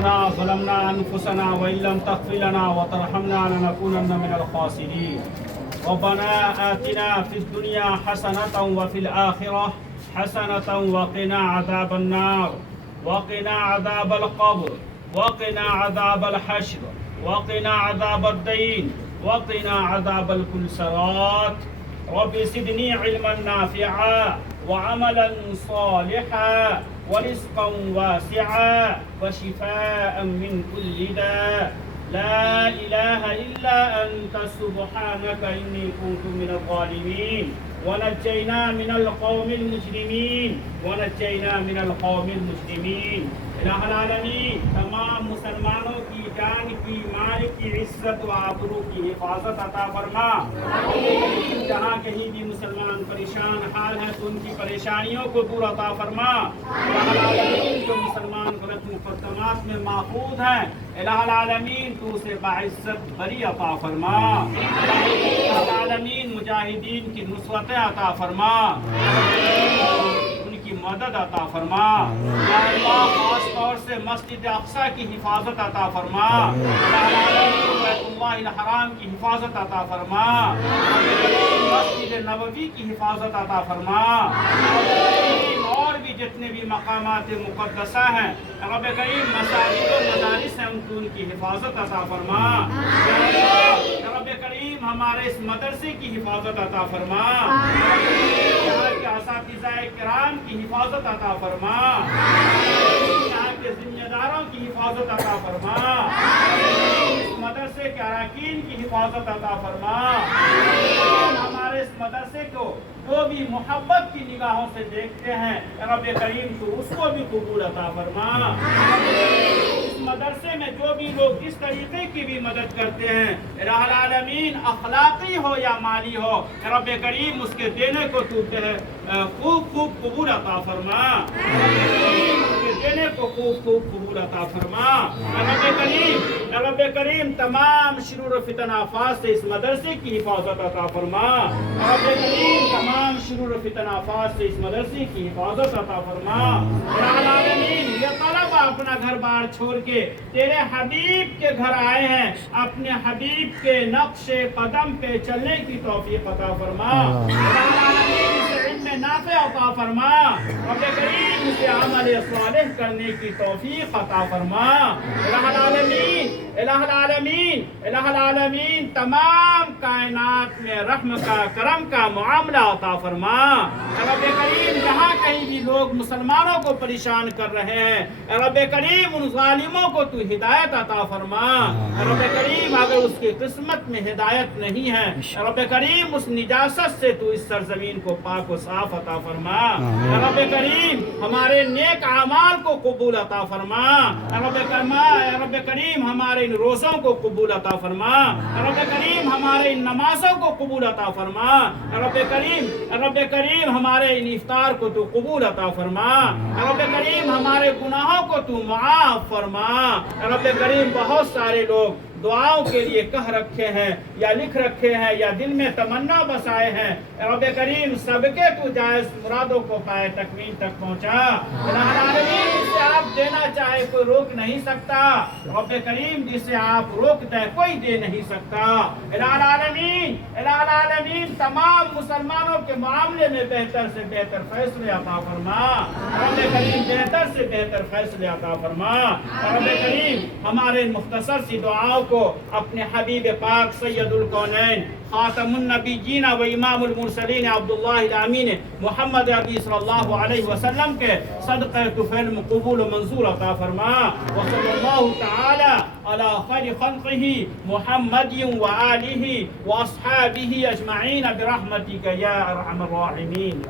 ربنا ظلمنا أنفسنا وإن لم تغفر لنا وترحمنا لنكونن من الخاسرين ربنا آتنا في الدنيا حسنة وفي الآخرة حسنة وقنا عذاب النار وقنا عذاب القبر وقنا عذاب الحشر وقنا عذاب الدين وقنا عذاب الكلسرات رب زدني علما نافعا وعملا صالحا ورزقا واسعا وشفاء من كل داء لا إله إلا أنت سبحانك إني كنت من الظالمين ونجينا من القوم المجرمين ونجينا من القوم المجرمين الہ العالمین تمام مسلمانوں کی جان کی مال کی عزت و آبرو کی حفاظت عطا فرما جہاں کہیں بھی مسلمان پریشان حال ہیں تو ان کی پریشانیوں کو دور عطا فرما الہ العالمین جو مسلمان غلط مقدمات میں ماخوذ ہیں الہ العالمین تو اسے باعزت بری عطا فرما الہ العالمین مجاہدین کی نصرت عطا فرما مدد عطا فرما یا اللہ خاص طور سے مسجد اقصی کی حفاظت عطا فرما بیت اللہ الحرام کی حفاظت عطا فرما مسجد نبوی کی حفاظت عطا فرما اور بھی جتنے بھی مقامات مقدسہ ہیں رب کریم مساجد و مدارس ہیں ان کی حفاظت عطا فرما یا رب کریم ہمارے اس مدرسے کی حفاظت عطا فرما یہاں کے اساتذہ کرام کی حفاظت عطا فرما یہاں کے ذمہ داروں کی حفاظت عطا فرما اس مدرسے کے اراکین کی حفاظت عطا فرما ہمارے اس مدرسے کو جو بھی محبت کی نگاہوں سے دیکھتے ہیں رب کریم تو اس کو بھی قبول عطا فرما اس مدرسے میں جو بھی لوگ اس طریقے کی بھی مدد کرتے ہیں الہ العالمین اخلاقی ہو یا مالی ہو رب کریم اس کے دینے کو تو خوب خوب قبول عطا فرما اس کے دینے کو خوب خوب قبول عطا فرما رب کریم تمام شرور و فتن آفات سے اس مدرسے کی حفاظت عطا فرما رب کریم تمام شرور و فتن آفات سے اس مدرسے کی حفاظت عطا فرما الہ العالمین یہ طلبہ اپنا گھر بار چھوڑ کے تیرے حبیب کے گھر آئے ہیں اپنے حبیب کے نقش قدم پہ چلنے کی توفیق عطا فرما الہ العالمین اسے علم نافع عطا فرما رب کریم اسے عمل صالح کرنے کی توفیق عطا فرما الہ العالمین الہ العالمین الہ العالمین تمام کائنات میں رحم کا کرم کا معاملہ عطا فرما رب کریم جہاں کہیں بھی لوگ مسلمانوں کو پریشان کر رہے ہیں رب کریم ان ظالموں کو تو ہدایت عطا فرما رب کریم اگر اس کی قسمت میں ہدایت نہیں ہے رب کریم اس نجاست سے تو اس سرزمین کو پاک و صاف عطا فرما رب کریم ہمارے نیک اعمال کو قبول عطا فرما رب کریم ہمارے ان روزوں کو قبول عطا فرما رب کریم ہمارے ان نمازوں کو قبول عطا فرما رب کریم ہمارے ان افطار کو تو قبول عطا فرما رب کریم ہمارے گناہوں کو تو معاف فرما رب کریم بہت سارے لوگ دعاؤں کے لیے کہہ رکھے ہیں یا لکھ رکھے ہیں یا دل میں تمنا بسائے ہیں رب کریم سب کے تو جائز مرادوں کو پائے تکمیل تک پہنچا الہ العالمین جسے آپ دینا چاہے کوئی روک نہیں سکتا رب کریم جسے آپ روک دیں کوئی دے نہیں سکتا الہ العالمین تمام مسلمانوں کے معاملے میں بہتر سے بہتر فیصلے عطا فرما رب کریم بہتر سے بہتر فیصلے عطا فرما رب کریم ہمارے مختصر سی دعاؤں کو اپنے حبیب پاک سید الکونین خاتم النبیین و امام المرسلین عبداللہ الامین محمد عربی صلی اللہ علیہ وسلم کے صدقہ طفیل قبول و منظور عطا فرما وصلی اللہ تعالی علی خیر خلقہ محمد و آلہ و اصحابہ اجمعین برحمتک یا ارحم الراحمین.